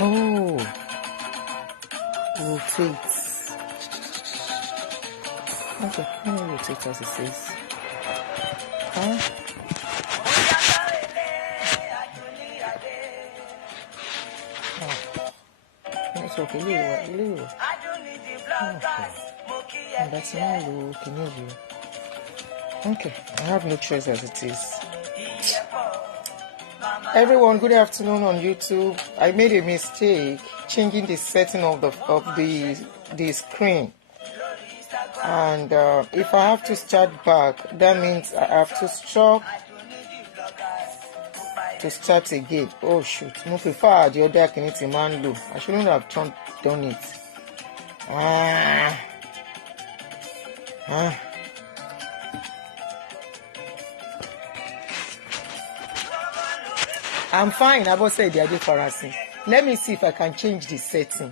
Oh, rotate. Okay, let me rotate as it says. Huh? It's okay, little. Okay. That's not low, can you view? Okay, I have no choice as it is. Everyone, good afternoon on YouTube. I made a mistake changing the setting of the screen, and if I have to start back, that means I have to stop to start again. Oh shoot! No prefer the other community man low. I shouldn't have done it. I'm fine. I was said the idea for us. Let me see if I can change the setting.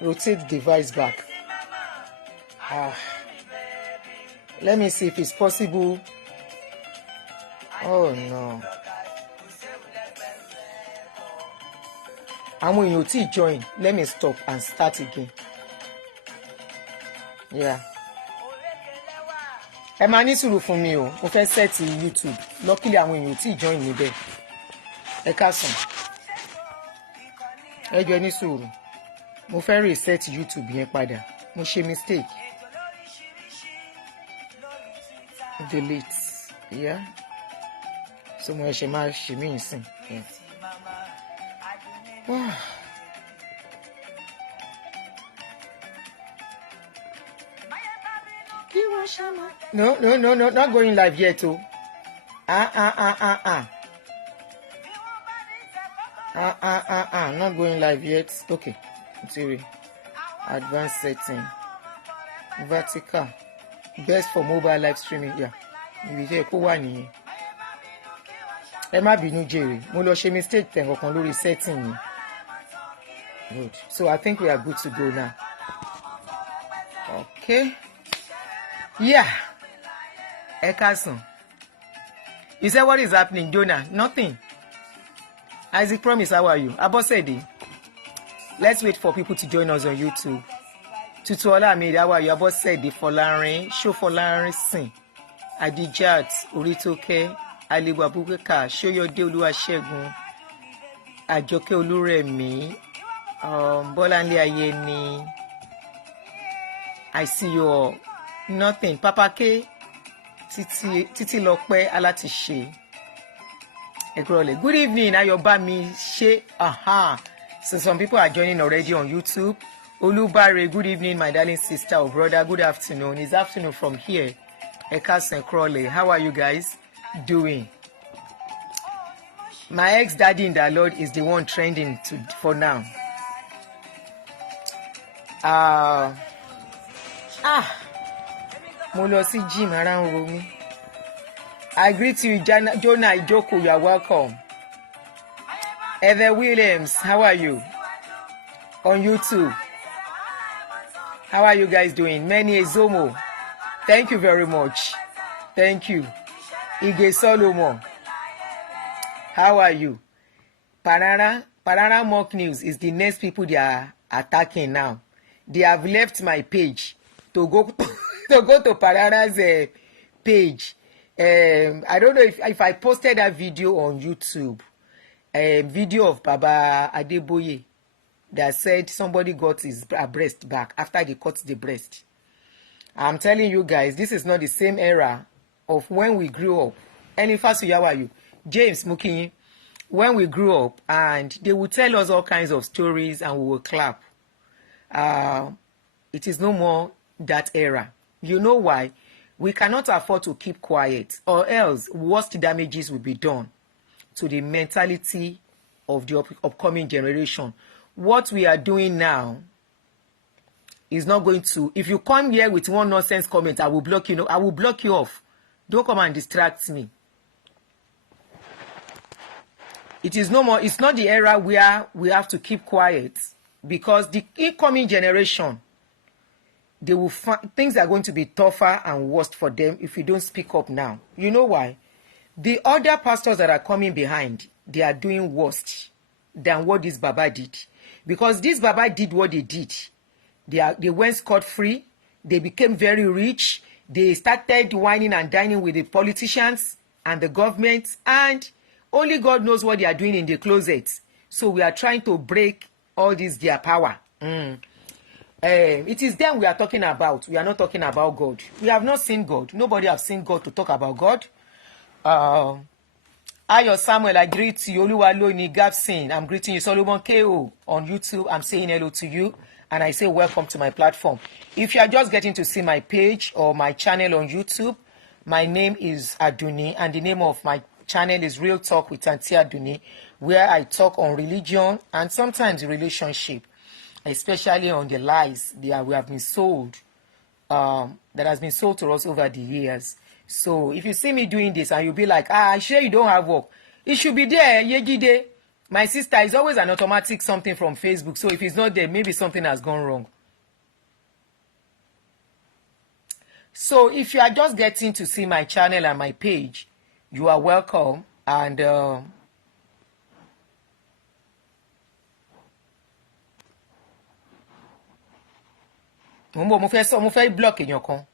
Rotate the device back. Let me see if it's possible. Oh no. And when you join, let me stop and start again. Yeah. Ẹ máa ní sùúrù fún mi o, mo fẹ́ set YouTube. Luckily àwọn èèyàn tí join níbẹ̀. Ẹ káàsán. Ẹ jọ̀ọ́ ní sùúrù. Mo fẹ́ reset YouTube yẹn padà. Mo ṣe mistake. Delete. Yeah. So mo ṣe máa ṣe mí ìsìn. Yeah. Wow. No, not going live yet, oh. Not going live yet. Okay, Siri. Advanced setting. Vertical. Best for mobile live streaming. Yeah. You hear kó wà nìyẹn. Ẹ má bínú jèrè. Mo lọ ṣe mistake tẹ̀ nǹkan lórí setting yìí. Good. So I think we are good to go now. Okay. Yeah. Ekason. You said what is happening, Jonah? Nothing. Isaac Promise, how are you? Abosede. Let's wait for people to join us on YouTube. Tutuola Amid, how are you? Abosede, Folarin, Show Folarin Sin, Adijat, Oritoke, Alibu Abubakar, Shoyode Oluwasegun, Ajoke Oluremi, Bolanle Ayeni. I see you all. Nothing. Papa K, Titi Lokpe, Alatishe. Egrole. Good evening, Ayobami She. So some people are joining already on YouTube. Olubare, good evening, my darling sister or brother. Good afternoon. It's afternoon from here. Ekas and Crowley. How are you guys doing? My ex-daddy in the Lord is the one trending for now. Mo lọ sí gym ara ń ro mí. I greet you, Jonah Ijoko. You are welcome. Heather Williams, how are you? On YouTube. How are you guys doing? Many Ezomo. Thank you very much. Thank you. Ige Solomon. How are you? Parara Mock News is the next people they are attacking now. They have left my page to go to Parara's page. I don't know if I posted that video on YouTube. A video of Papa Adeboye that said somebody got his breast back after they cut the breast. I'm telling you guys, this is not the same era of when we grew up. And in fact, how are you? James Mukinyi, when we grew up, and they would tell us all kinds of stories and we will clap. It is no more that era. You know why? We cannot afford to keep quiet, or else worst damages will be done to the mentality of the upcoming generation. What we are doing now is not going to. If you come here with one nonsense comment, I will block you. I will block you off. Don't come and distract me. It is no more. It's not the era where we have to keep quiet, because the incoming generation, they will find things are going to be tougher and worse for them if we don't speak up now. You know why? The other pastors that are coming behind, they are doing worst than what this Baba did. Because this Baba did what they did. They went scot-free. They became very rich. They started whining and dining with the politicians and the government. And only God knows what they are doing in the closet. So we are trying to break all this their power. It is them we are talking about. We are not talking about God. We have not seen God. Nobody has seen God to talk about God. Ayo Samuel, I greet you. Oluwaloni Gabson, I'm greeting you. Solomon KO on YouTube, I'm saying hello to you. And I say welcome to my platform. If you are just getting to see my page or my channel on YouTube, my name is Aduni. And the name of my channel is Real Talk with Auntie Aduni, where I talk on religion and sometimes relationship, especially on the lies that we have been sold, that has been sold to us over the years. So if you see me doing this and you'll be like, sure you don't have work, it should be there, Yegide. My sister is always an automatic something from Facebook. So if it's not there, maybe something has gone wrong. So if you are just getting to see my channel and my page, you are welcome. And mo fẹ́ block èèyàn kan.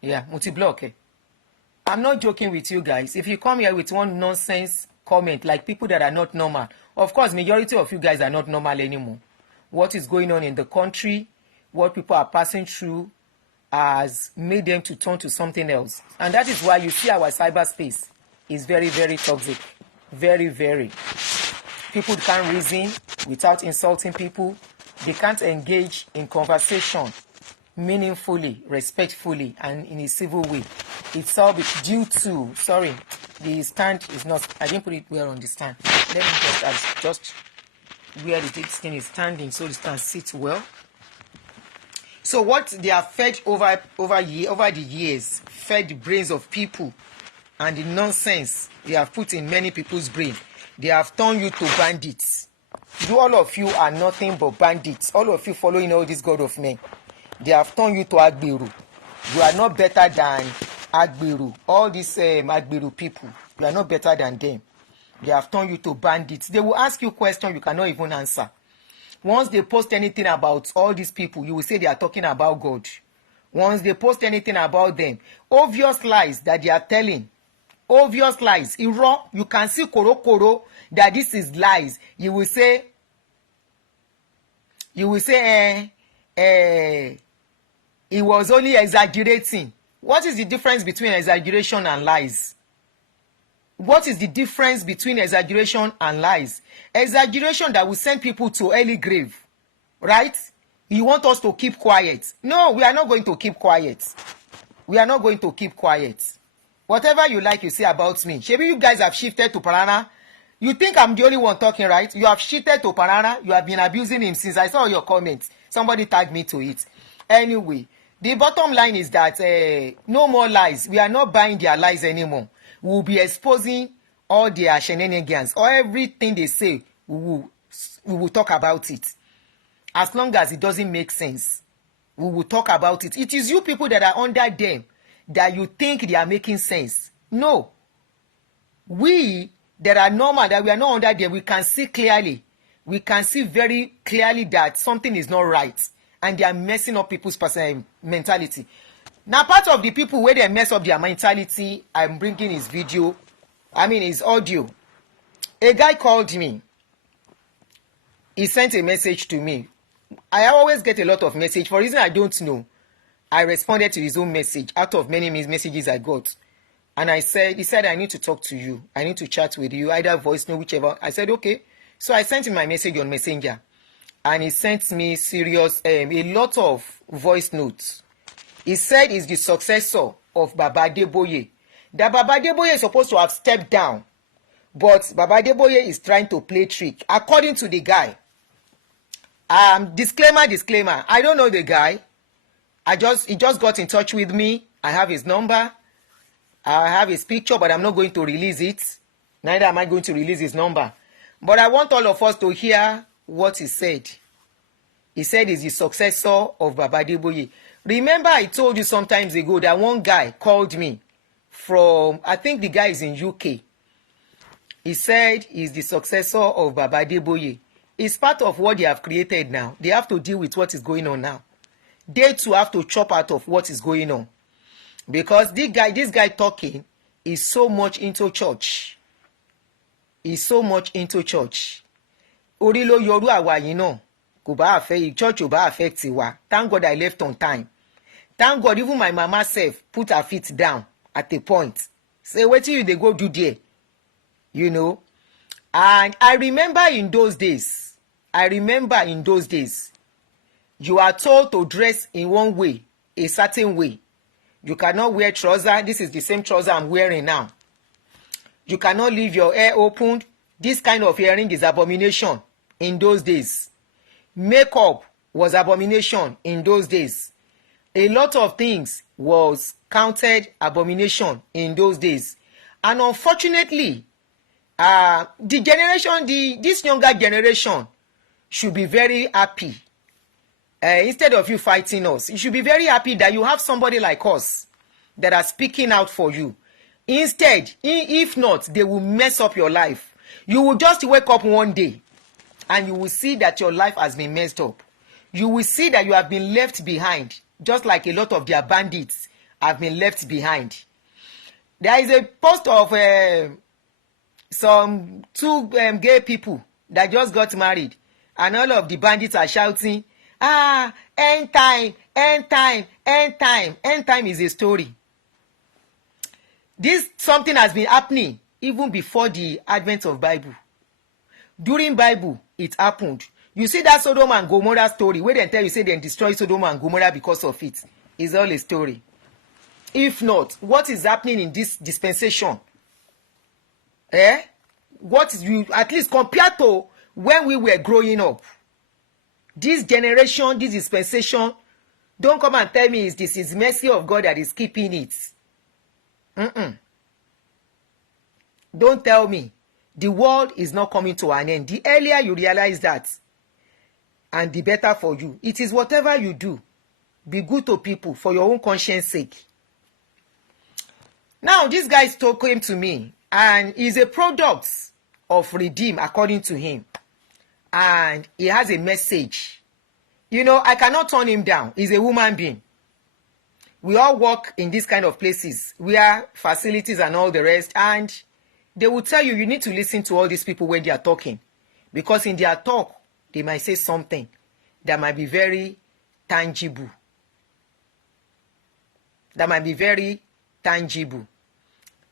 Yeah, multi-block. I'm not joking with you guys. If you come here with one nonsense comment, like people that are not normal, of course, majority of you guys are not normal anymore. What is going on in the country, what people are passing through, has made them to turn to something else. And that is why you see our cyberspace is very, very toxic. Very, very. People can't reason without insulting people. They can't engage in conversation meaningfully, respectfully, and in a civil way. It's all due to, sorry, the stand is not, I didn't put it well on the stand. Let me just where the thing is standing so the stand sits well. So what they have fed over the years, fed the brains of people and the nonsense they have put in many people's brain. They have turned you to bandits. All of you are nothing but bandits. All of you following all this God of men. They have turned you to Agberu. You are not better than Agberu. All these Agberu people, you are not better than them. They have turned you to bandits. They will ask you questions you cannot even answer. Once they post anything about all these people, you will say they are talking about God. Once they post anything about them, obvious lies that they are telling, obvious lies, you can see koro that this is lies. You will say, he was only exaggerating. What is the difference between exaggeration and lies? What is the difference between exaggeration and lies? Exaggeration that will send people to early grave, right? You want us to keep quiet. No, we are not going to keep quiet. We are not going to keep quiet. Whatever you like, you say about me. Maybe you guys have shifted to Parana. You think I'm the only one talking, right? You have shifted to Parana. You have been abusing him since I saw your comments. Somebody tagged me to it. Anyway, the bottom line is that no more lies. We are not buying their lies anymore. We will be exposing all their shenanigans or everything they say. We will talk about it. As long as it doesn't make sense, we will talk about it. It is you people that are under them that you think they are making sense. No. We that are normal, that we are not under them, we can see clearly. We can see very clearly that something is not right. And they are messing up people's personal mentality. Now, part of the people where they mess up their mentality, I'm bringing his video, his audio. A guy called me. He sent a message to me. I always get a lot of message. For reason I don't know, I responded to his own message out of many messages I got. And he said, I need to talk to you. I need to chat with you, either voice note, whichever. I said, okay. So I sent him my message on Messenger. And he sent me a lot of voice notes. He said he's the successor of Baba Adeboye. That Baba Adeboye is supposed to have stepped down. But Baba Adeboye is trying to play trick. According to the guy. Disclaimer. I don't know the guy. He just got in touch with me. I have his number. I have his picture, but I'm not going to release it. Neither am I going to release his number. But I want all of us to hear what he said. He said he's the successor of Baba Adeboye. Remember I told you some times ago that one guy called me from, I think the guy is in UK. He said he's the successor of Baba Adeboye. It's part of what they have created now. They have to deal with what is going on now. They too have to chop out of what is going on. Because this guy talking is so much into church. He's so much into church. Orilo yoru àwa yìí náà kò bá affect church ò bá affect wa. Thank God I left on time. Thank God even my mama self put her feet down at a point. Say wetin you dey go do there? You know. And I remember in those days, you are told to dress in one way, a certain way. You cannot wear trouser. This is the same trouser I'm wearing now. You cannot leave your hair opened. This kind of earring is abomination in those days. Makeup was abomination in those days. A lot of things was counted abomination in those days. And unfortunately, this younger generation should be very happy. Instead of you fighting us, you should be very happy that you have somebody like us that are speaking out for you. Instead, if not, they will mess up your life. You will just wake up one day and you will see that your life has been messed up. You will see that you have been left behind, just like a lot of their bandits have been left behind. There is a post of some two gay people that just got married, and all of the bandits are shouting, end time, end time, end time. End time is a story. Something has been happening even before the advent of Bible. During Bible, it happened. You see that Sodom and Gomorrah story where they tell you say they destroy Sodom and Gomorrah because of it. It's all a story. If not, what is happening in this dispensation? What is you at least compared to when we were growing up? This generation, this dispensation, don't come and tell me this is mercy of God that is keeping it. Don't tell me. The world is not coming to an end. The earlier you realize that, and the better for you. It is whatever you do. Be good to people for your own conscience sake. Now, this guy came to me, and he's a product of Redeem, according to him. And he has a message. You know, I cannot turn him down. He's a human being. We all work in these kind of places. We are facilities and all the rest. And they will tell you, you need to listen to all these people when they are talking. Because in their talk, they might say something that might be very tangible.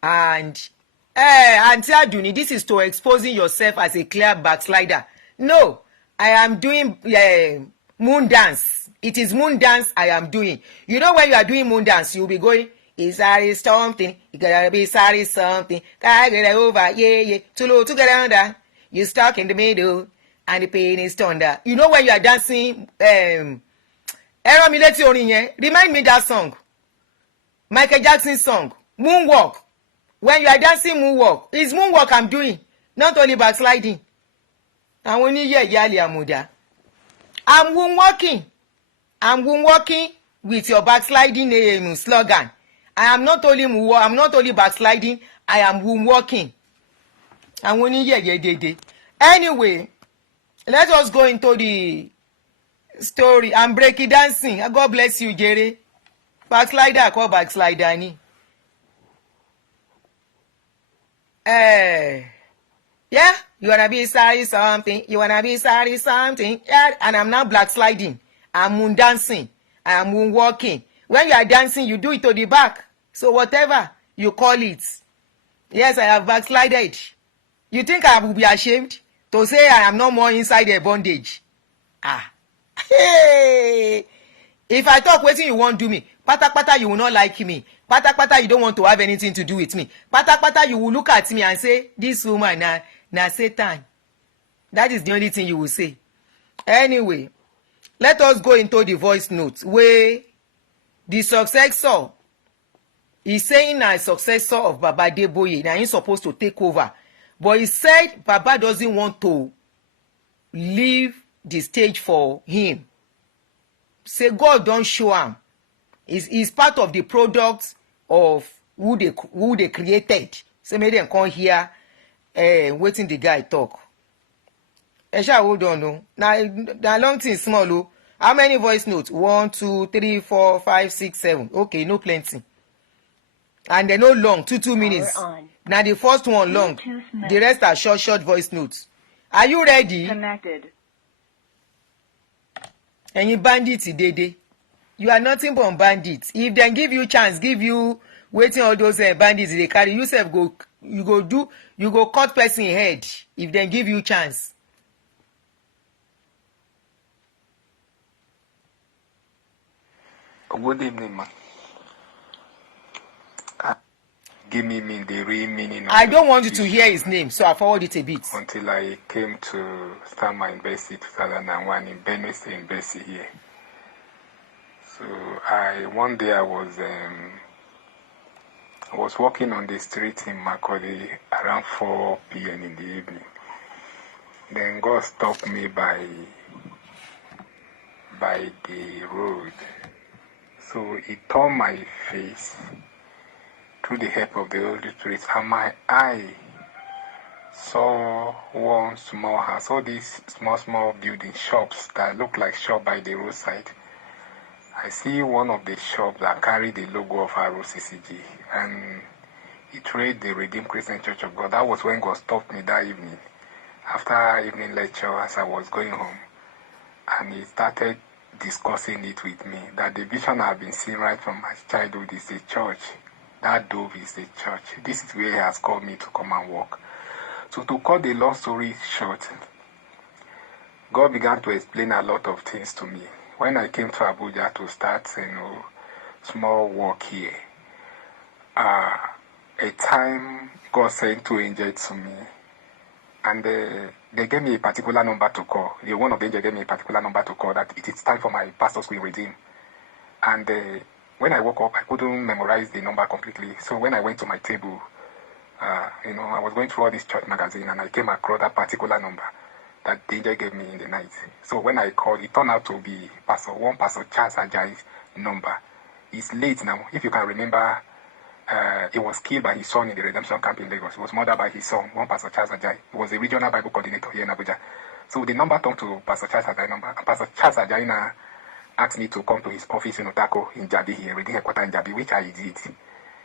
And, Auntie Aduni, this is to exposing yourself as a clear backslider. No, I am doing moon dance. It is moon dance I am doing. You know when you are doing moon dance, you'll be going, is sorry something, you gotta be sorry something, gotta get over, yeah, too low to get under. You stuck in the middle, and the pain is thunder. You know when you are dancing, remind me that song. Michael Jackson song, Moonwalk. When you are dancing moonwalk, it's moonwalk I'm doing, not only backsliding. And when you hear I'm moonwalking with your backsliding slogan. I am not only backsliding, I am moonwalking. And when you hear anyway, let us go into the story. I'm breaking dancing. God bless you, Jerry. Backslider, call backslider ni. Yeah, you wanna be sorry something. Yeah, and I'm not backsliding. I'm moon dancing. I am moon walking. When you are dancing, you do it to the back. So whatever you call it. Yes, I have backslided. You think I will be ashamed to say I am no more inside a bondage? Hey! If I talk wetin you won't do me, pata you will not like me. Pata you don't want to have anything to do with me. Pata you will look at me and say, this woman na Satan. That is the only thing you will say. Anyway, let us go into the voice note where the successor is saying na successor of Baba Adeboye. Now he's supposed to take over. But he said Baba doesn't want to leave the stage for him. Say God don't show him. He's part of the product of who they created. So maybe they come here wetin the guy talk. Hold on o. Na long thing small o. How many voice notes? 1, 2, 3, 4, 5, 6, 7. Okay, no plenty. And they no long, 2 minutes. Now the first one long. The rest are short voice notes. Are you ready? Connected. And you bandits dede. You are nothing but bandits. If they give you chance, give you waiting all those bandits they carry, you sef you go cut person head if they give you chance. Good evening, man. Give me the real meaning. I don't want you to hear his name, so I forward it a bit. Until I came to start my university 2001 in Benue State University here. So one day I was walking on the street in Macaulay around 4 p.m. in the evening. Then God stopped me by the road. So he turned my face through the help of the Holy Spirit, and my eye saw one small house, all these small building shops that look like shop by the roadside. I see one of the shops that carry the logo of RCCG, and it read the Redeemed Christian Church of God. That was when God stopped me that evening, after evening lecture as I was going home, and he started discussing it with me, that the vision I've been seeing right from my childhood is a church. That dove is a church. This is where he has called me to come and work. So to cut the long story short, God began to explain a lot of things to me. When I came to Abuja to start, small work here, a time God sent 2 angels to me, and they gave me a particular number to call. One of the angels gave me a particular number to call, that it is time for my pastor school redeem. And when I woke up, I couldn't memorize the number completely. So when I went to my table, I was going through all this church magazine, and I came across that particular number that the angel gave me in the night. So when I called, it turned out to be Pastor Charles Ajayi's number. He's late now. If you can remember, he was killed by his son in the redemption camp in Lagos. He was murdered by his son, one Pastor Charles Ajayi. He was a regional Bible coordinator here in Abuja. So the number turned to Pastor Charles Ajayi number. And Pastor Charles Ajayi now asked me to come to his office in Otako in Jabi here, reading headquarters in Jabi, which I did.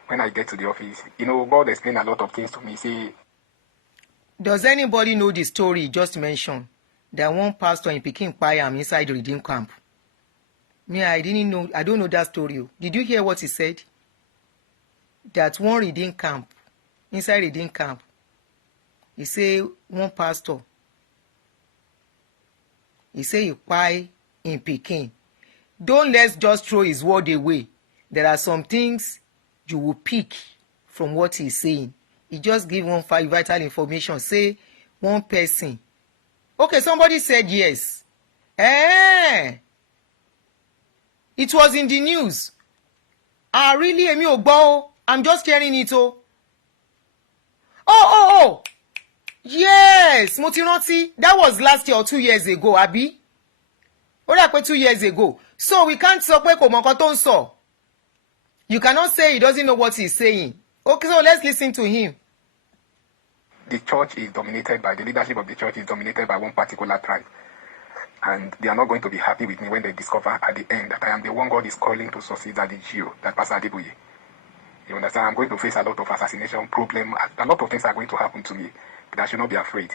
When I get to the office, God explained a lot of things to me. Say, does anybody know the story just mentioned? That one pastor in Peking Payam inside the Redeem camp. Me, I didn't know. I don't know that story. Did you hear what he said? That one Redeem camp, inside Redeem camp, he say one pastor. He say he pay in Peking. Don't let's just throw his word away. There are some things you will pick from what he's saying. He just give one vital information. Say one person. Okay, somebody said yes. It was in the news. Really, Emi Ogbo? I'm just hearing it. Oh. Yes, mo ti rántí. That was last year or 2 years ago, Abi. Ó dà pé 2 years ago. So we can't sọ pé kò mọ nǹkan tó ń sọ. You cannot say he doesn't know what he's saying. Okay, so let's listen to him. The church is dominated by, the leadership of the church is dominated by one particular tribe. And they are not going to be happy with me when they discover at the end that I am the one God is calling to succeed at the GO, that Pastor Adeboye. You understand? I'm going to face a lot of assassination problem. A lot of things are going to happen to me, but I should not be afraid.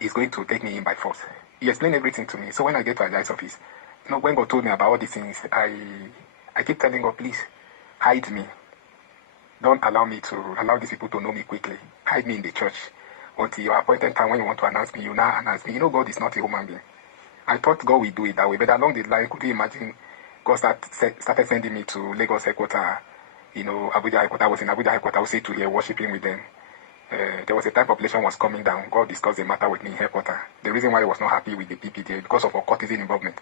He's going to take me in by force. He explained everything to me. So when I get to Ajayi's office, when God told me about all these things, I keep telling God, please, hide me. Don't allow these people to know me quickly. Hide me in the church. Until your appointed time when you want to announce me, you now announce me. God is not a human being. I thought God will do it that way, but along the line, could you imagine God started sending me to Lagos headquarters, Abuja headquarters. I was in Abuja headquarters, I was to here worshiping with them. There was a time population was coming down. God discussed the matter with me in headquarters. The reason why I was not happy with the PP there, because of occultism involvement.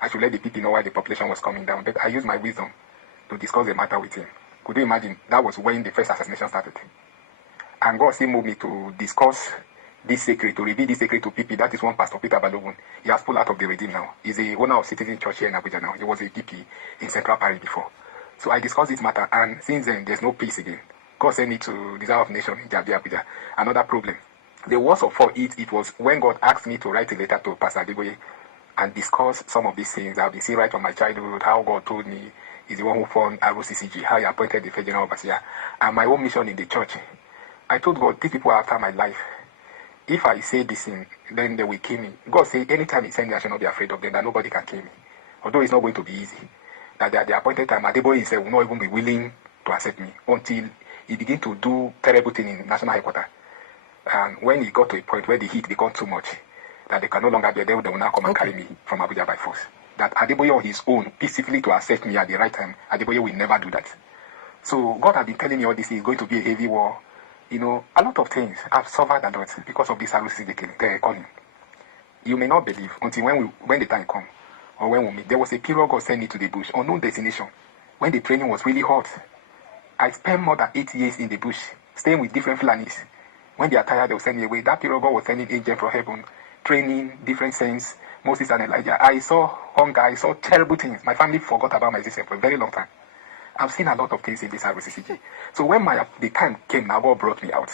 I should let the PP know why the population was coming down, but I used my wisdom to discuss the matter with him. Could you imagine? That was when the first assassination started. And God still moved me to discuss this secret, to reveal this secret to PP. That is one Pastor Peter Balogun. He has pulled out of the Redeem now. He's the owner of Citizen Church here in Abuja now. He was a PP in Central Paris before. So I discussed this matter, and since then, there's no peace again. God sent me to Desire of Nation in Abuja. Another problem. The worst of all it was when God asked me to write a letter to Pastor Adeboye and discuss some of these things I've been seeing right from my childhood, how God told me he's the one who formed RCCG, how he appointed the general overseer, and my own mission in the church. I told God, these people are after my life. If I say this thing, then they will kill me. God said, anytime he sends me, I should not be afraid of them, that nobody can kill me. Although it's not going to be easy. That at the appointed time, Adeboye himself will not even be willing to accept me until he begin to do terrible things in national headquarters. And when he got to a point where the heat became too much, that they can no longer be there, they will now come and carry me from Abuja by force. That Adeboye on his own, peacefully to accept me at the right time, Adeboye will never do that. So God has been telling me all this is going to be a heavy war. You know, a lot of things. I've suffered a lot because of this RCCG calling. You may not believe until when the time comes, or when we meet. There was a period God sent me to the bush, unknown destination, when the training was really hot. I spent more than 8 years in the bush, staying with different Fulanis. When they are tired, they will send me away. That period God was sending angels from heaven, training, different saints, Moses and Elijah. I saw hunger, I saw terrible things. My family forgot about my existence for a very long time. I've seen a lot of things in this RCCG. So when the time came, now God brought me out.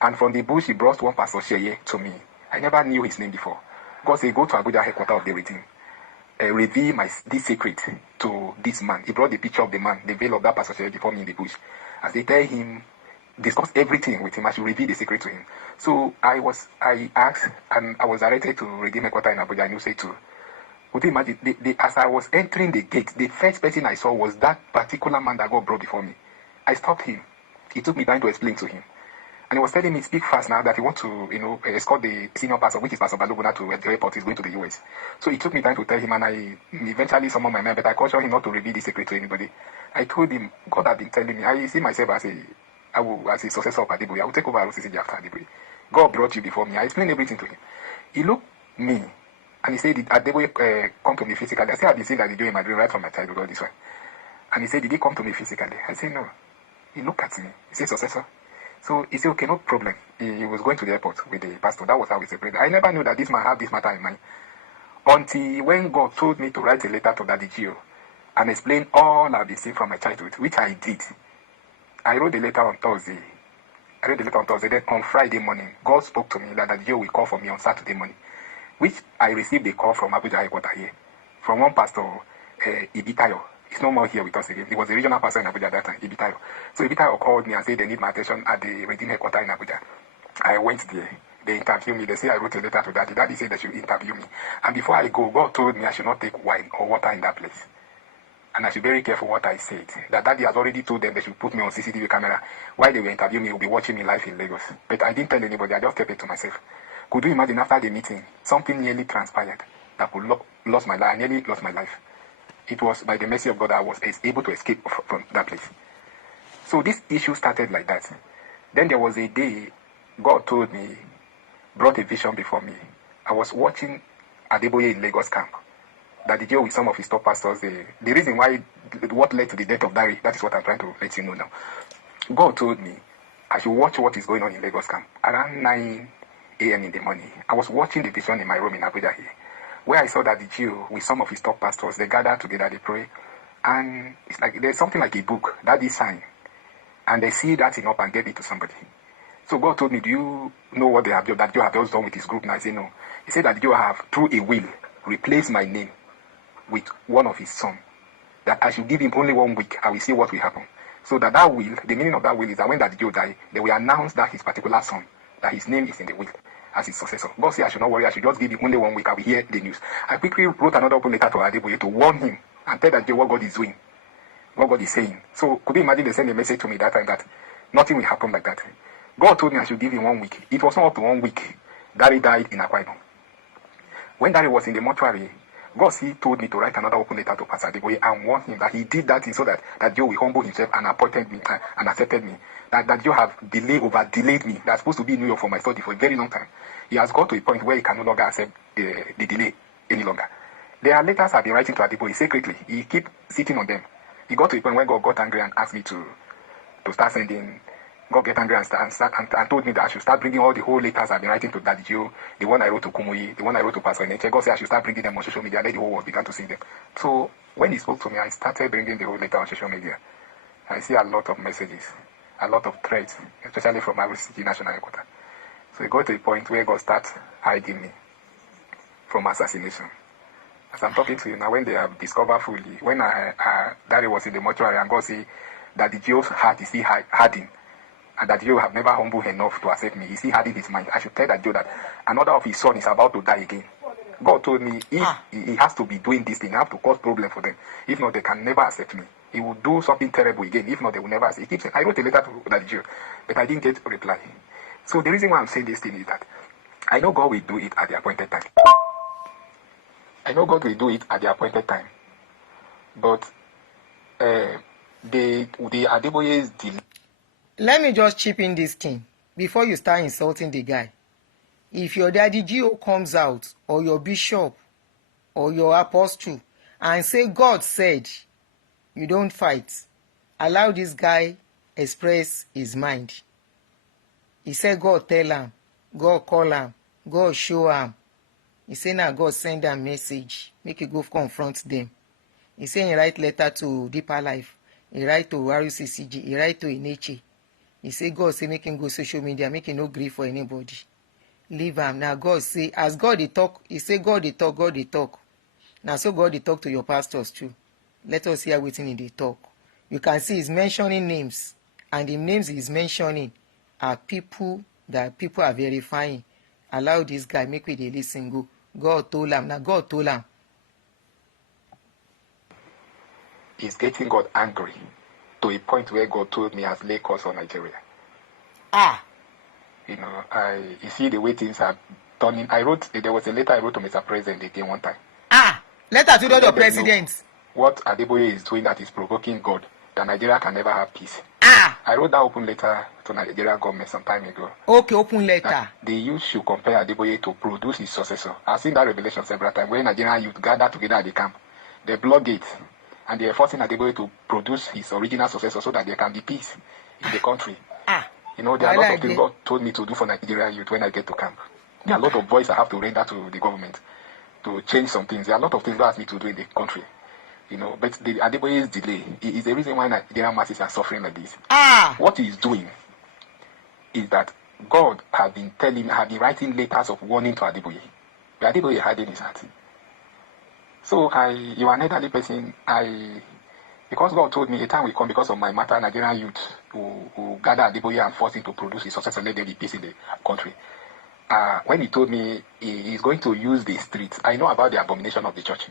And from the bush, he brought one Pastor Sheye to me. I never knew his name before. God said, go to Abuja headquarters of the Redeemed. Reveal this secret to this man. He brought the picture of the man, the veil of that Pastor Sheye before me in the bush. As they tell him, discuss everything with him, I should reveal the secret to him. So I asked, and I was directed to Redeemed headquarters in Abuja, and you say too. Could you imagine, as I was entering the gate, the first person I saw was that particular man that God brought before me. I stopped him. It took me time to explain to him. And he was telling me, speak fast now, that he wants to, escort the senior pastor, which is Pastor Baloguna, to the airport. He's going to the US. So it took me time to tell him, and I eventually summoned my man, but I cautioned him not to reveal the secret to anybody. I told him, God had been telling me, I see myself as a successor of Adeboye. I will take over RCCG after Adeboye. God brought you before me. I explained everything to him. He looked me. And he said, did Adeboye come to me physically? I said, I've been seeing that he do in my dream right from my childhood, all this way. And he said, did he come to me physically? I said, no. He looked at me. He said, successor. So he said, okay, no problem. He was going to the airport with the pastor. That was how we separated. I never knew that this man had this matter in mind. Until when God told me to write a letter to Daddy Gio and explain all I've been seeing from my childhood, which I did. I wrote the letter on Thursday. Then on Friday morning, God spoke to me that Daddy Gio will call for me on Saturday morning. Which I received a call from Abuja headquarters here, from one pastor, Ibitayo. He's no more here with us again. He was the regional pastor in Abuja at that time, Ibitayo. So Ibitayo called me and said they need my attention at the Redeemed headquarters in Abuja. I went there. They interviewed me. They say I wrote a letter to Daddy. Daddy said they should interview me. And before I go, God told me I should not take wine or water in that place. And I should be very careful what I said. That Daddy has already told them they should put me on CCTV camera. While they were interviewing me, he will be watching me live in Lagos. But I didn't tell anybody. I just kept it to myself. Could you imagine after the meeting, something nearly transpired that could lost my life. I nearly lost my life. It was by the mercy of God I was able to escape from that place. So this issue started like that. Then there was a day God told me, brought a vision before me. I was watching Adeboye in Lagos camp. That the deal with some of his top pastors, the reason why, what led to the death of Barry, that is what I'm trying to let you know now. God told me I should watch what is going on in Lagos camp around 9 a.m. in the morning. I was watching the vision in my room in Abuja here, where I saw that the Jew with some of his top pastors, they gather together, they pray, and it's like there's something like a book that is signed, and they see that thing up and get it to somebody. So God told me, do you know what that Joe have just done with his group? And I said no. He said that Joe have, through a will, replaced my name with one of his sons. That I should give him only 1 week. I will see what will happen. So that will, the meaning of that will is that when that Joe died, they will announce that his particular son, that his name is in the will as his successor. God said I should not worry, I should just give him only 1 week, I will hear the news. I quickly wrote another open letter to Adeboye to warn him and tell that what God is doing, what God is saying. So could you imagine they sent a message to me that time that nothing will happen like that. God told me I should give him 1 week. It was not up to 1 week. Daddy died in Akwa Ibom. When Daddy was in the mortuary, God still told me to write another open letter to Pastor Adeboye and warn him that he did that so that Joe will humble himself and appointed me and accepted me. That Joe have delayed me. That's supposed to be in New York for my study for a very long time. He has got to a point where he can no longer accept the delay any longer. There are letters I've been writing to Adeboye secretly. He keep sitting on them. He got to a point where God got angry and asked me to start sending. God get angry and told me that I should start bringing all the whole letters I've been writing to Daddy Joe, the one I wrote to Kumuyi, the one I wrote to Pastor Neche. God said I should start bringing them on social media. Let the whole world begin to see them. So when he spoke to me, I started bringing the whole letter on social media. I see a lot of messages. a lot of threats, especially from RCCG national headquarters. So it got to a point where God starts hiding me from assassination. As I'm talking to you now, when they have discovered fully, when Daddy was in the mortuary and God said that the Jew's heart is still hardened, and that Joe have never humbled enough to accept me, he still hardened his mind. I should tell that Joe that another of his son is about to die again. God told me if he has to be doing this thing, I have to cause problem for them. If not, they can never accept me. He will do something terrible again. If not, they will never accept. He keeps saying, I wrote a letter to that Jew, but I didn't get a reply. So the reason why I'm saying this thing is that I know God will do it at the appointed time. I know God will do it at the appointed time. But the Adeboye's delay. Let me just chip in this thing before you start insulting the guy. If your daddy Gio comes out, or your bishop, or your apostle, and say God said, you don't fight, allow this guy express his mind. He said God tell him, God call him, God show him. He say now God send a message, make you go confront them. He say he write letter to Deeper Life, he write to RCCG, he write to Ineche. He say God say make him go social media, make him no grief for anybody. Leave him. Now God say, as God dey talk, he say God dey talk, God dey talk. Now so God dey talk to your pastors too. Let us hear wetin he dey talk. You can see he's mentioning names, and the names he's mentioning are people that people are verifying. Allow this guy, make we dey listen go. God told him. Now God told him. He's getting God angry to a point where God told me has laid curse on Nigeria. You know, you see the way things are turning. There was a letter I wrote to Mr. President again one time. Letter to the president. What Adeboye is doing that is provoking God, that Nigeria can never have peace. I wrote that open letter to Nigerian government some time ago. Okay, open letter. The youth should compare Adeboye to produce his successor. I've seen that revelation several times when Nigerian youth gather together at the camp. They block it, and they are forcing Adeboye to produce his original successor so that there can be peace in the country. You know, there are a lot of things God told me to do for Nigerian youth when I get to camp. There are a lot of voice I have to render to the government to change some things. There are a lot of things God asked me to do in the country. You know, but the Adeboye's delay is the reason why Nigerian masses are suffering like this. What he is doing is that God has been writing letters of warning to Adeboye. But Adeboye had in his heart. So you are an elderly person. Because God told me a time will come because of my matter, Nigerian youth who gather Adeboye and force him to produce his successor, let there be peace in the country. When he told me he is going to use the streets, I know about the abomination of the church.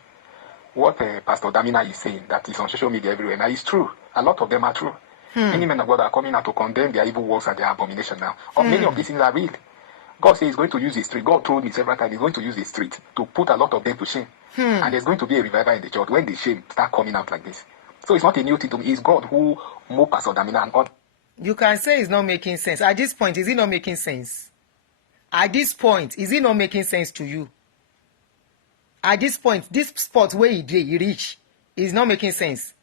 What Pastor Damina is saying, that is on social media everywhere, now it's true. A lot of them are true. Many men of God are coming out to condemn their evil works and their abomination now. Many of these things are real. God says he's going to use the street. God told me several times he's going to use the street to put a lot of them to shame. And there's going to be a revival in the church when the shame start coming out like this. So it's not a new thing to me. It's God who moved Pastor Damina and God. You can say it's not making sense. At this point, is it not making sense? At this point, is it not making sense to you? At this point, this spot where he reach is not making sense.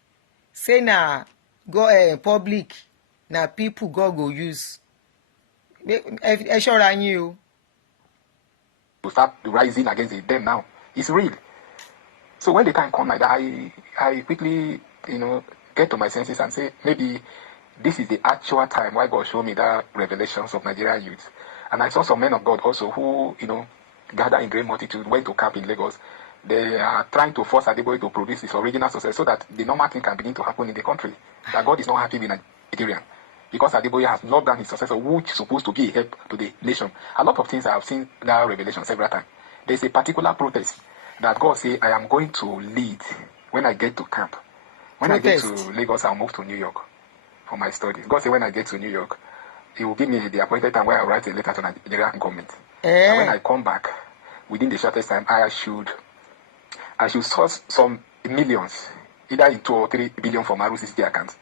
Say now, go public, now people God go use. Sure you. To start rising against them now. It's real. So when the time come like that, I quickly, get to my senses and say, maybe this is the actual time why God showed me that revelations of Nigerian youth. And I saw some men of God also who, gather in great multitude, went to camp in Lagos. They are trying to force Adeboye to produce his original success so that the normal thing can begin to happen in the country. That God is not happy with Nigeria. Because Adeboye has not done his successor, which is supposed to be a help to the nation. A lot of things I have seen that revelation several times. There's a particular protest that God say, I am going to lead when I get to camp. When I get to Lagos, I'll move to New York for my studies. God say, when I get to New York, He will give me the appointed time where I write a letter to the Nigerian government. And when I come back, within the shortest time, I should source some millions, either in 2 or 3 billion from RCCG accounts,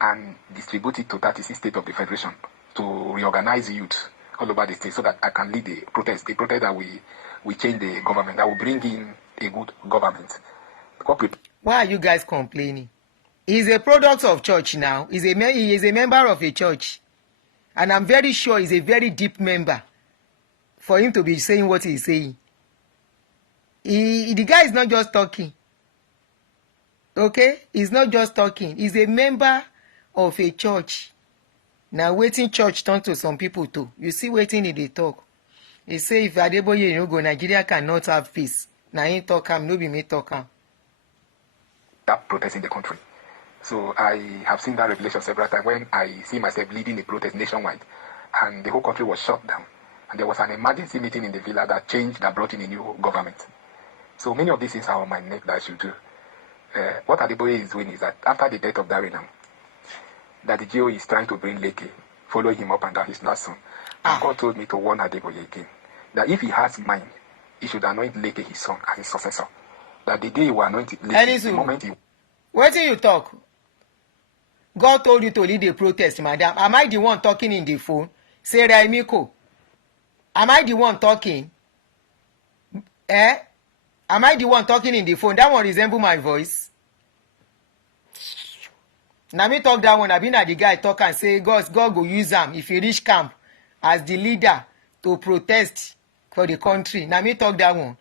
and distribute it to 36 states of the Federation to reorganize youth all over the state so that I can lead the protest that we change the government, that will bring in a good government. Why are you guys complaining? He's a product of church now. He is a member of a church. And I'm very sure he's a very deep member for him to be saying what he's saying. The guy is not just talking. Okay? He's not just talking. He's a member of a church. Now waiting church turn to some people too. You see waiting in the talk. He say if Adeboye no go, Nigeria cannot have peace. Now he talk am, no be me talk am. That protest in the country. So I have seen that revelation several times when I see myself leading a protest nationwide and the whole country was shut down. And there was an emergency meeting in the villa that brought in a new government. So many of these things are on my neck that I should do. What Adeboye is doing is that after the death of Darinam, that the GO is trying to bring Leke, follow him up and down his last son. And God told me to warn Adeboye again, that if he has mind, he should anoint Leke his son as his successor. That the day he will anoint Leke, the moment he... What do you talk? God told you to lead a protest, madam. Am I the one talking in the phone? Sarah Emiko. Am I the one talking? Am I the one talking in the phone? That one resemble my voice. Now me talk that one. I been at the guy talk and say God go use him if he reach camp as the leader to protest for the country. Now me talk that one.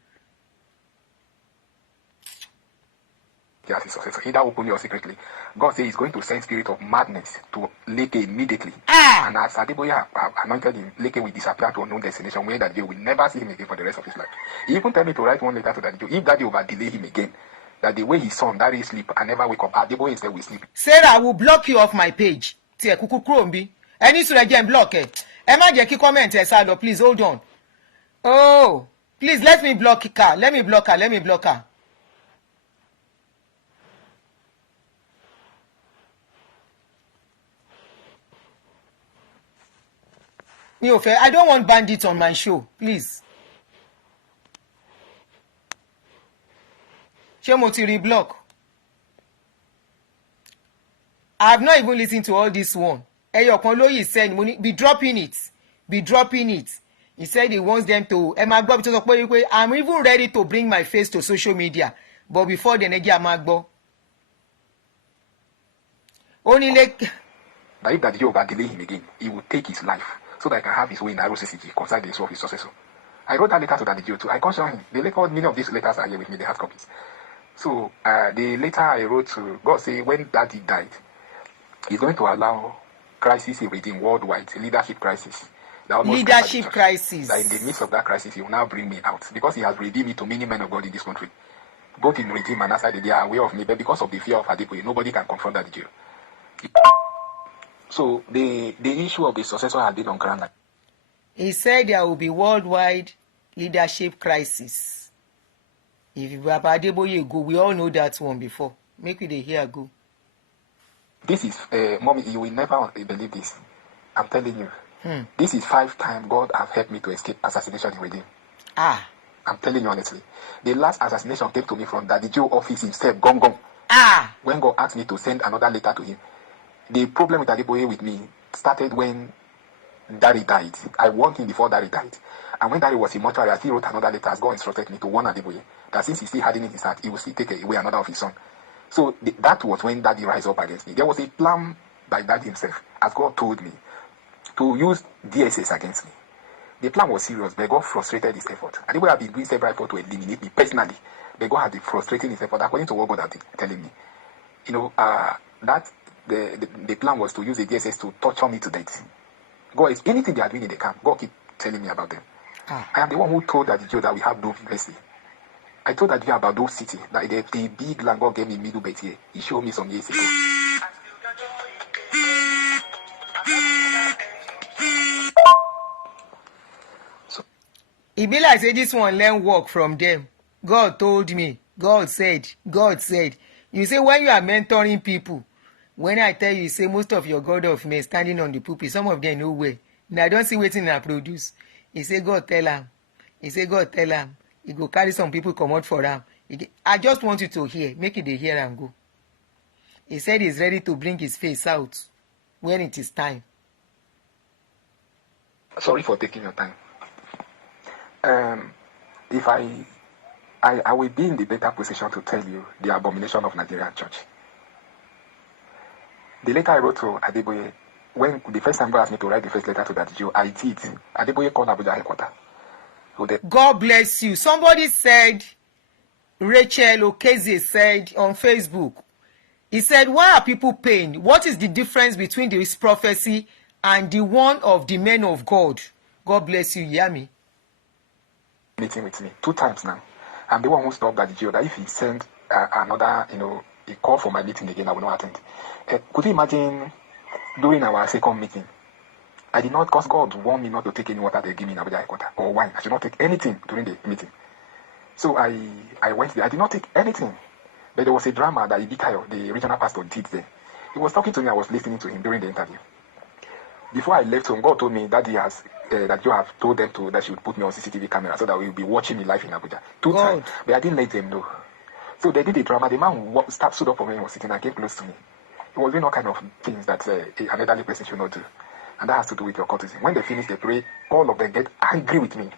As his successor, either openly or secretly. God says he's going to send spirit of madness to Leke immediately. And as Adeboye anointed him, Leke will disappear to unknown destination where that they will never see him again for the rest of his life. He even tell me to write one letter to Daddy. If Daddy over delay him again, that the way his son that he sleep and never wake up, Adeboye instead will sleep. Sarah, I will block you off my page. Tie kuku krombi. Any should again block it. Emma Jackie comment salo, please hold on. Oh, please let me block her. Let me block her. I don't want bandits on my show, please. Shemoti reblock. I have not even listened to all this one. Eyokonloyi said, be dropping it. He said he wants them to. I'm even ready to bring my face to social media. But before the Negi Amagbo. Only like. But if that Jehovah delay him again, he will take his life so that I can have his way in RCCG concerning the issue of his successor. I wrote that letter to Daddy Joe too. I cautioned him. Many of these letters are here with me. They have copies. So the letter I wrote to God say when Daddy died, he's going to allow crisis within worldwide, leadership crisis. Leadership crisis. That in the midst of that crisis, he will now bring me out because he has redeemed me to many men of God in this country. Both in regime and outside, they are aware of me, but because of the fear of Adeboye, nobody can confront Daddy Joe. So the issue of the successor has been on ground. He said there will be worldwide leadership crisis. If Papa Adeboye go, we all know that one before. Make we dey hear go. This is, mommy, you will never believe this. I'm telling you. This is 5 times God have helped me to escape assassination with him. I'm telling you honestly. The last assassination came to me from Daddy Joe office himself, gong. When God asked me to send another letter to him. The problem with Adeboye with me started when Daddy died. I warned him before Daddy died. And when Daddy was in mortuary, I still wrote another letter as God instructed me to warn Adeboye that since he still had it in his heart, he will still take away another of his son. So that was when Daddy rise up against me. There was a plan by Daddy himself, as God told me, to use DSS against me. The plan was serious, but God frustrated his effort. Adeboye had been doing several efforts to eliminate me personally, but God had been frustrating his effort according to what God had been telling me. The plan was to use the DSS to torture me to death. God is anything they are doing in the camp. God keep telling me about them. I am the one who told Daddy Joe that we have no mercy. I told Daddy Joe about those cities, that the big land God gave me middle bed here. He showed me some years ago. So, it be like say this one learn work from them. God told me. God said. You say when you are mentoring people, when I tell you, say most of your God of men standing on the pulpit, some of them no way. Now I don't see waiting I produce. He say God tell him. He go carry some people come out for him. I just want you to hear. Make it the hear and go. He said he's ready to bring his face out when it is time. Sorry for taking your time. If I will be in the better position to tell you the abomination of Nigerian church. The letter I wrote to Adeboye, when the first time God asked me to write the first letter to Daddy Joe, I did. Adeboye called Abuja headquarters. God bless you. Somebody said, Rachel Okeze said on Facebook, he said, why are people paying? What is the difference between this prophecy and the one of the men of God. God bless you, Yami. Meeting with me 2 times now. I'm the one who stopped at the jail that if he sent another, a call for my meeting again, I will not attend. Could you imagine during our second meeting? I did not, because God warned me not to take any water they give me in Abuja headquarters or wine. I should not take anything during the meeting. So I went there. I did not take anything. But there was a drama that Ibikayo, the regional pastor, did there. He was talking to me. I was listening to him during the interview. Before I left home, God told me that that you have told them that she would put me on CCTV camera so that we will be watching me live in Abuja. 2 times. But I didn't let them know. So they did the drama. The man stood up for me and was sitting and came close to me. He was doing all kind of things that an elderly person should not do. And that has to do with your courtesy. When they finish the pray, all of them get angry with me.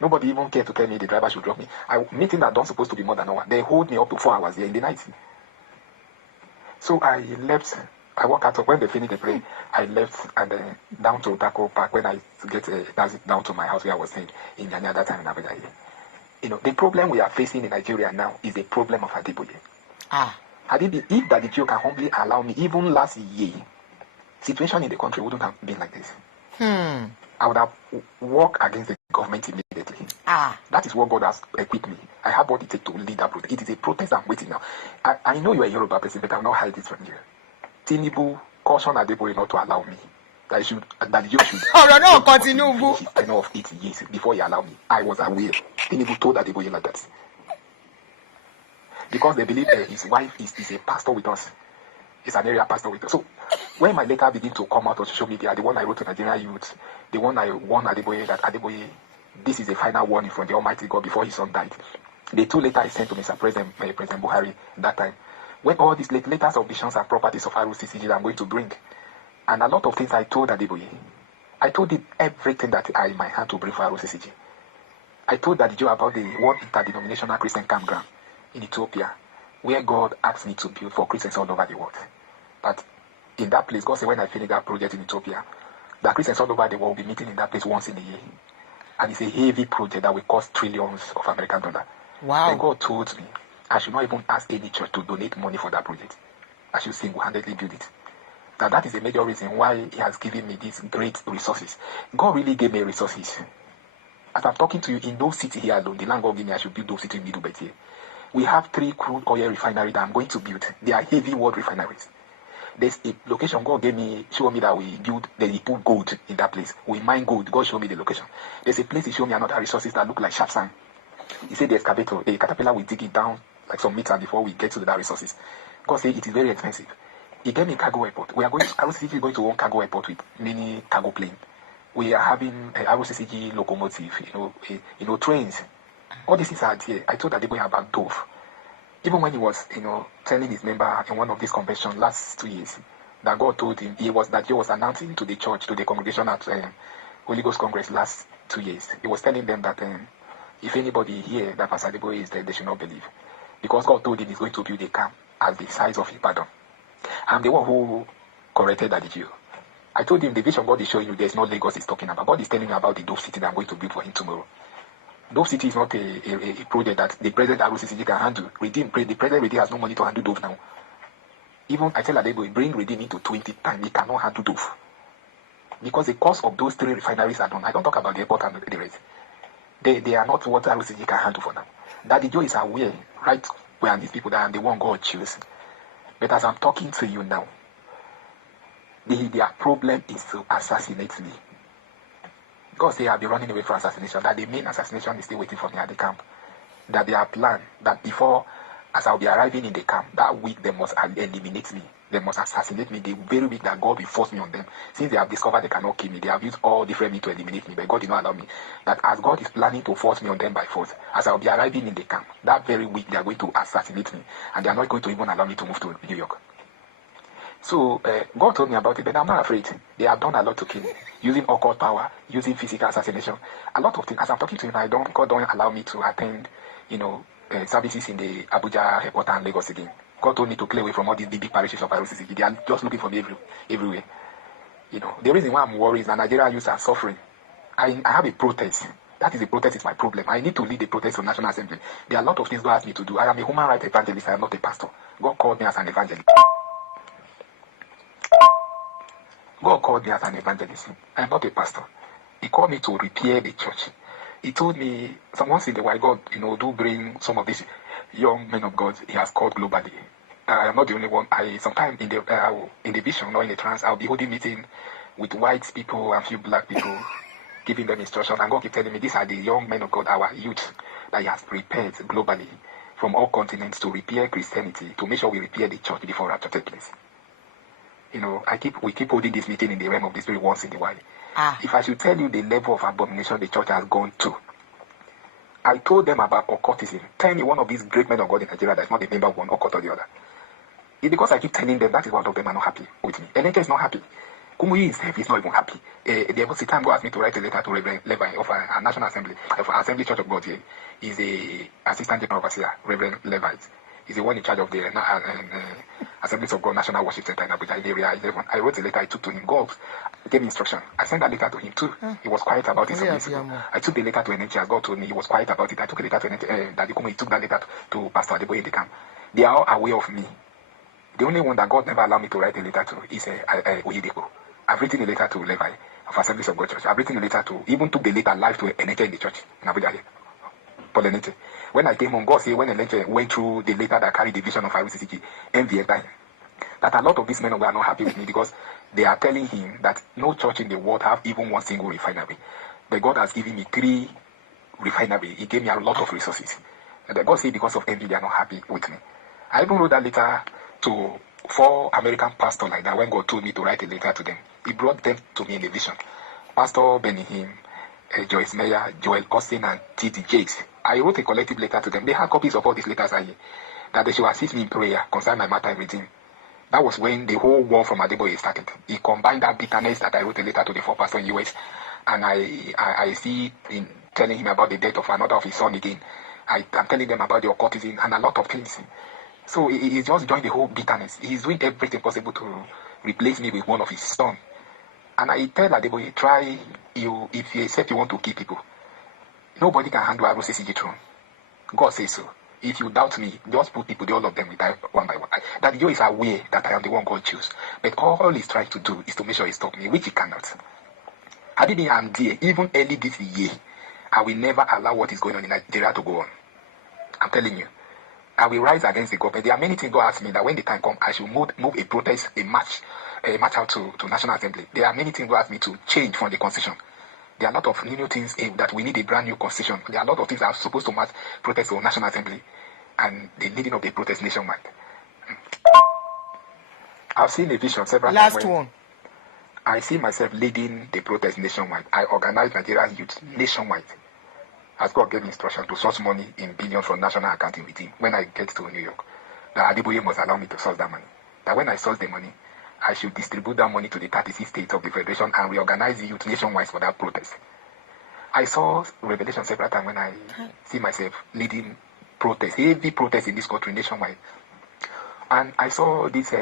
Nobody even cared to tell me the driver should drop me. Meeting that don't supposed to be more than 1 hour. They hold me up to 4 hours here in the night. So I left. I walked out. When they finished the prayer, I left and down to Taco Park. When I get down to my house where I was staying in Ghana that time in Abuja. The problem we are facing in Nigeria now is the problem of Adeboye. If that the Jew can humbly allow me, even last year, situation in the country wouldn't have been like this. I would have walked against the government immediately. That is what God has equipped me. I have what it takes to lead that protest. It is a protest I'm waiting now. I know you are a Yoruba person, but I will not hide this from you. Tinubu caution Adeboye not to allow me. That you should. Continue. Finish his tenure of 8 years before he allow me. I was aware. Tinubu told Adeboye like that. Because they believe his wife is a pastor with us. He's an area pastor with us. So when my letter began to come out on social media, the one I wrote to Nigerian youth, the one I warned Adeboye that Adeboye, this is a final warning from the Almighty God before his son died. The 2 letters I sent to Mr. President Buhari that time. When all these letters of visions and properties of RCCG that I'm going to bring, and a lot of things I told Adeboye, I told him everything that I might have to bring for RCCG. I told Adeboye about the one interdenominational Christian campground in Ethiopia, where God asked me to build for Christians all over the world. But in that place, God said when I finish that project in Ethiopia, that Christians all over the world will be meeting in that place once in a year. And it's a heavy project that will cost trillions of American dollars. Wow. Then God told me I should not even ask any church to donate money for that project. I should single-handedly build it. Now that is a major reason why He has given me these great resources. God really gave me resources. As I'm talking to you, in those cities here alone, the land God gave me, I should build those cities in Middle Belt here. We have 3 crude oil refineries that I'm going to build. They are heavy world refineries. There's a location God gave me, showed me that we build, then He put gold in that place. We mine gold. God showed me the location. There's a place He showed me another resources that look like sharp sand. He said the excavator, a caterpillar will dig it down like some meters before we get to the resources. God said it is very expensive. He gave me cargo airport. We are going. RCCG is going to own cargo airport with many cargo plane. We are having RCCG locomotive. Trains. All these things are here. I told Adeboye about Dove. Even when he was, telling his member in one of these conventions last 2 years, that God told him he was announcing to the church, to the congregation at Holy Ghost Congress last 2 years. He was telling them that if anybody here that Pastor Adeboye is dead, they should not believe. Because God told him he's going to build a camp as the size of Ibadan. I'm the one who corrected that issue. I told him the vision God is showing you, there's no Lagos he's talking about. God is telling me about the Dove City that I'm going to build for him tomorrow. Dove City is not a project that the president RCCG can handle. The president Redeem has no money to handle Dove now. Even I tell Adeboye, bring Redeem into 20 times, he cannot handle Dove. Because the cost of those 3 refineries are done. I don't talk about the airport and the rest. They are not what RCCG can handle for now. Daddy Joe is aware, right, where these people that I'm the one God choose. But as I'm talking to you now, their problem is to assassinate me. God say I'll be running away from assassination, that the main assassination is still waiting for me at the camp. That they have planned that before, as I'll be arriving in the camp, that week they must eliminate me. They must assassinate me the very week that God will force me on them. Since they have discovered they cannot kill me, they have used all different means to eliminate me, but God did not allow me. That as God is planning to force me on them by force, as I'll be arriving in the camp, that very week they are going to assassinate me, and they are not going to even allow me to move to New York. So God told me about it, but I'm not afraid. They have done a lot to kill me, using occult power, using physical assassination, a lot of things. As I'm talking to you now, God don't allow me to attend, services in the Abuja headquarters and Lagos again. God told me to clear away from all these big parishes of RCCG. They are just looking for me everywhere. The reason why I'm worried is that Nigerian youth are suffering. I have a protest. That is a protest is my problem. I need to lead a protest to National Assembly. There are a lot of things God asked me to do. I am a human rights evangelist. I am not a pastor. God called me as an evangelist. God called me as an evangelist. I'm not a pastor. He called me to repair the church. He told me, once in a while, God, do bring some of these young men of God he has called globally. I'm not the only one. Sometimes in the vision or in the trance, I'll be holding meeting with white people and few black people, giving them instruction. And God keep telling me, these are the young men of God, our youth, that he has prepared globally from all continents to repair Christianity, to make sure we repair the church before rapture takes place. We keep holding this meeting in the realm of the spirit once in a while. If I should tell you the level of abomination the church has gone to, I told them about occultism. Tell me one of these great men of God in Nigeria that is not a member of one occult or the other. It's because I keep telling them that is one of them are not happy with me. NHS is not happy. Kumuyi himself is not even happy. There was a time God asked me to write a letter to Reverend Levi of a National Assembly, of Assembly Church of God here. He's a Assistant General Overseer, Reverend Levi. He's the one in charge of the Assemblies of God National Worship Center in Abuja, area 11. I wrote a letter I took to him. God gave me instruction. I sent that letter to him too. He was quiet about it some years ago. I took the letter to NHS. God told me he was quiet about it. I took a letter to NHS. Daddy Kumo, he took that letter to Pastor Adeboye and God. They are all aware of me. The only one that God never allowed me to write a letter to is Oyedepo. I've written a letter to Levi of Assemblies of God Church. I've written a letter to, even took the letter live to NHS in the church in Abuja. Pollinate. When I came home, God said when NHS went through the letter that carried the vision of RCCG, envy time, that a lot of these men were not happy with me because they are telling him that no church in the world have even one single refinery. But God has given me 3 refineries. He gave me a lot of resources. And God said because of envy, they are not happy with me. I even wrote that letter to 4 American pastors like that when God told me to write a letter to them. He brought them to me in a vision. Pastor Benny Hinn, Joyce Meyer, Joel Austin, and T.D. Jakes. I wrote a collective letter to them. They had copies of all these letters here, that they should assist me in prayer concerning my matter and redeem. That was when the whole war from Adeboye started. He combined that bitterness that I wrote a letter to the 4 pastors in the US, and I see in telling him about the death of another of his son again. I'm telling them about the occultism and a lot of things. So he just joined the whole bitterness. He's doing everything possible to replace me with one of his sons. And I tell Adeboye, try you if you accept you want to kill people. Nobody can handle RCCG throne. God says so. If you doubt me, just put people, all of them will die one by one. That Joe is aware that I am the one God chose. But all he's trying to do is to make sure he stops me, which he cannot. I didn't am there, even early this year, I will never allow what is going on in Nigeria to go on. I'm telling you. I will rise against the government. There are many things God asked me that when the time comes, I should move a protest, a march out to National Assembly. There are many things God asked me to change from the Constitution. There are a lot of new things that we need a brand new Constitution. There are a lot of things that are supposed to march protest to National Assembly and the leading of the protest nationwide. I've seen a vision several times. Last one. I see myself leading the protest nationwide. I organize Nigerian youth nationwide. As God gave me instruction to source money in billions from national accounting with him when I get to New York. That Adeboye must allow me to source that money. That when I source the money, I should distribute that money to the 36 states of the Federation and reorganize the youth nationwide for that protest. I saw revelation several times when I see myself leading protest, heavy protest in this country nationwide. And I saw these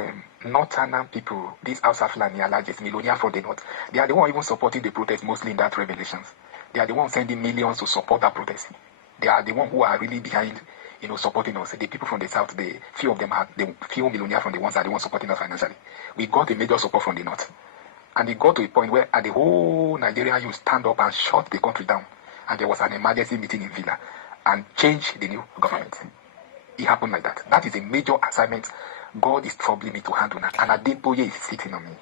northern people, these Hausa Fulani Alajes, millionaire from the north. They are the ones even supporting the protest mostly in that revelations. They are the ones sending millions to support that protest. They are the ones who are really behind, supporting us. The people from the south, the few of them are the few millionaires from the ones are the ones supporting us financially. We got a major support from the north. And it got to a point where the whole Nigerian youth stand up and shut the country down. And there was an emergency meeting in Villa and changed the new government. It happened like that. That is a major assignment God is troubling me to handle now. And Adeboye is sitting on me.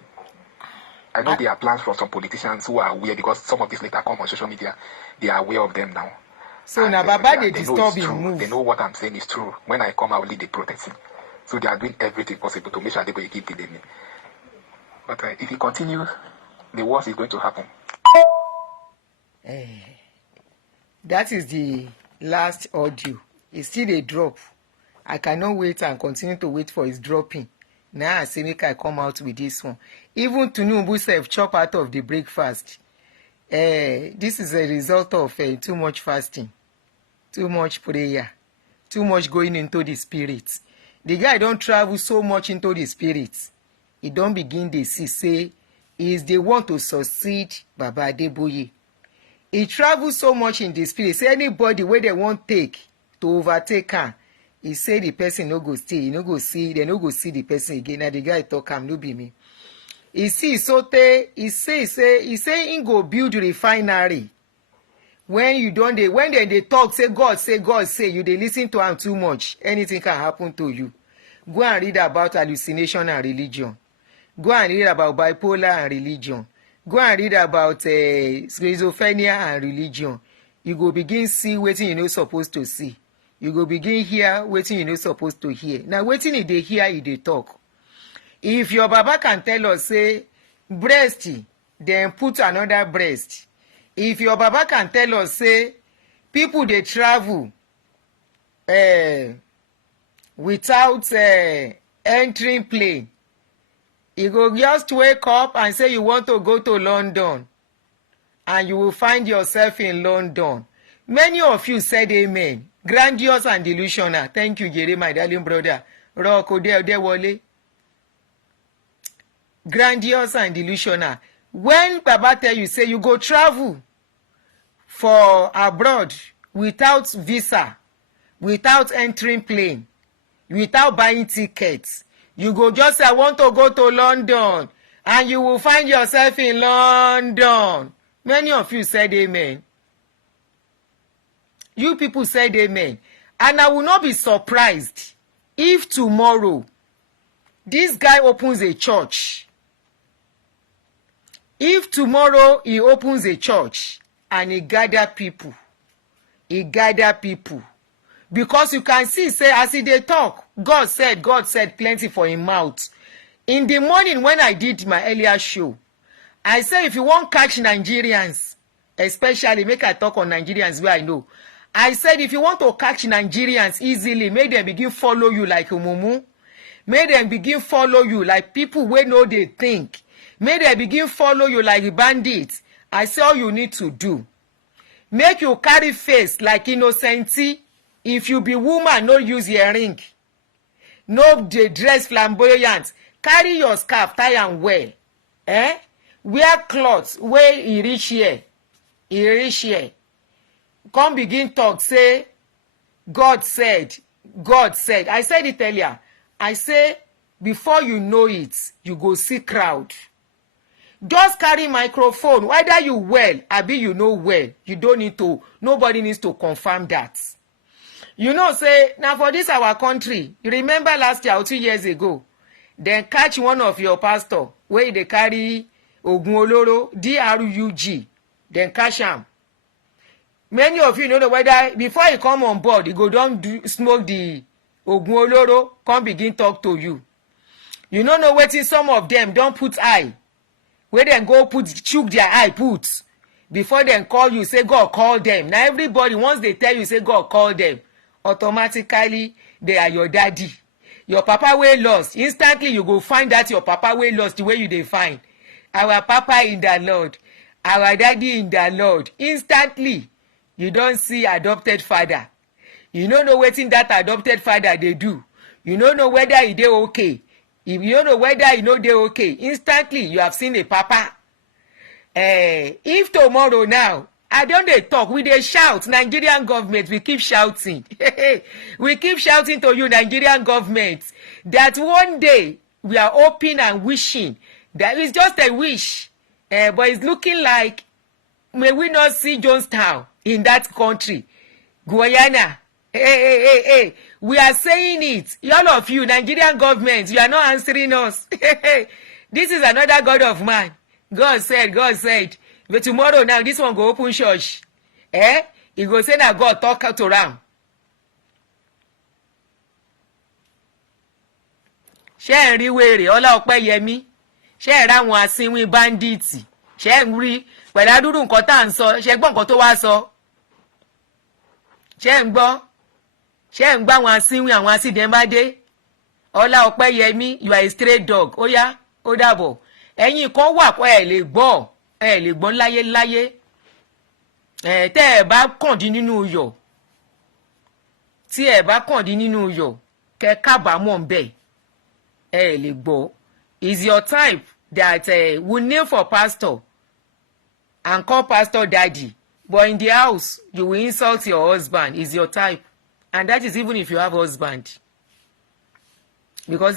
I know there are plans for some politicians who are aware because some of these later come on social media. They are aware of them now. So now Baba they disturb him move. They know what I'm saying is true. When I come, I will lead the protest. So they are doing everything possible to make sure Adeboye keep delaying me. But if he continues, the worst is going to happen. That is the last audio. It's still a drop. I cannot wait and continue to wait for his dropping. Now I say make I come out with this one. Even Tinubu self chop out of the breakfast. This is a result of too much fasting, too much prayer, too much going into the spirit. The guy don't travel so much into the spirit. He don't begin to see say he is the one to succeed Baba Adeboye. He travels so much in the spirit. Say anybody where they won't take to overtake him. He say the person no go stay, he no go see, they no go see the person again. Now the guy talk am no be me. He see sote, he say he go build refinery. When you don't when they talk, say, God say, you they listen to am too much, anything can happen to you. Go and read about hallucination and religion. Go and read about bipolar and religion. Go and read about schizophrenia and religion. You go begin see wetin you no supposed to see. You go begin hear wetin you no supposed to hear. Now wetin e dey hear, e dey talk. If your baba can tell us, say, breast, then put another breast. If your baba can tell us, say, people dey travel without entering plane, you go just wake up and say you want to go to London, and you will find yourself in London. Many of you said amen. Grandiose and delusional. Thank you, Jerry, my darling brother. Roko Dewole. Grandiose and delusional. When Baba tell you, say you go travel for abroad without visa, without entering plane, without buying tickets, you go just say, I want to go to London, and you will find yourself in London. Many of you said amen. You people said amen. And I will not be surprised if tomorrow this guy opens a church. If tomorrow he opens a church and he gather people. Because you can see, say, as he dey talk, God said plenty for him mouth. In the morning when I did my earlier show, I said, if you want catch Nigerians, especially make I talk on Nigerians where I know. I said, if you want to catch Nigerians easily, make them begin follow you like Umumu. Make them begin follow you like people wey know they think. Make them begin follow you like bandits. I say all you need to do. Make you carry face like innocenti. If you be woman, no use earring. No dey dress flamboyant. Carry your scarf, tie am well. Wear cloth wey e reach here. Come begin talk, say, God said. I said it earlier. I say, before you know it, you go see crowd. Just carry microphone, whether you well, abi you know well. You don't need to, nobody needs to confirm that. You know, say, now for this our country, you remember last year or 2 years ago, then catch one of your pastor, where they carry Ogunoloro, DRUG, then catch him. Many of you know whether, before you come on board, you go down smoke the Ogunoloro, come begin talk to you. You don't know wetin some of them don't put eye. Where they go chook their eye put. Before they call you, say God call them. Now everybody, once they tell you, say God call them, automatically they are your daddy. Your papa way lost. Instantly you go find that your papa way lost the way you dey find. Our papa in the Lord. Our daddy in the Lord. Instantly, you don't see adopted father. You don't know wetin that adopted father they do. You don't know whether he dey okay. If you don't know whether he no dey okay, instantly you have seen a papa. If tomorrow now, I don't dey talk, we dey shout, Nigerian government, we keep shouting. We keep shouting to you, Nigerian government, that one day we are hoping and wishing, that is just a wish, but it's looking like, may we not see Jonestown in that country, Guyana. Hey, we are saying it. All of you, Nigerian government, you are not answering us. This is another God of man. God said. But tomorrow now, this one go open church. He go say that God talk to Ram. Ṣé ń rí wèrè Ọláọpẹ́yẹmí? Ṣé ń ráwọn asínwín báńdíìtì? Ṣé ń rí pẹ̀lú adúrú nǹkan tá à ń sọ? Ṣé gbọ́ nǹkan tó wá sọ? Ṣé ń gbọ́? Ṣé ń gbá àwọn asínwín àwọn asídẹ̀ẹ́mbádé? Ọláọpẹ́yẹmí, you are a stray dog. Ó yá, ó dàbọ̀. Ẹ̀yin kan wà pé ẹ lè gbọ́ láyé. Tẹ́ ẹ bá kàn dín nínú iyọ̀. Tí ẹ bá kàn dín nínú iyọ̀, kẹ́ kábàámọ̀ ń bẹ̀. Ẹ lè gbọ́. Is your type that will kneel for pastor and call pastor daddy, but in the house you will insult your husband? Is your type. And that is even if you have husband. Because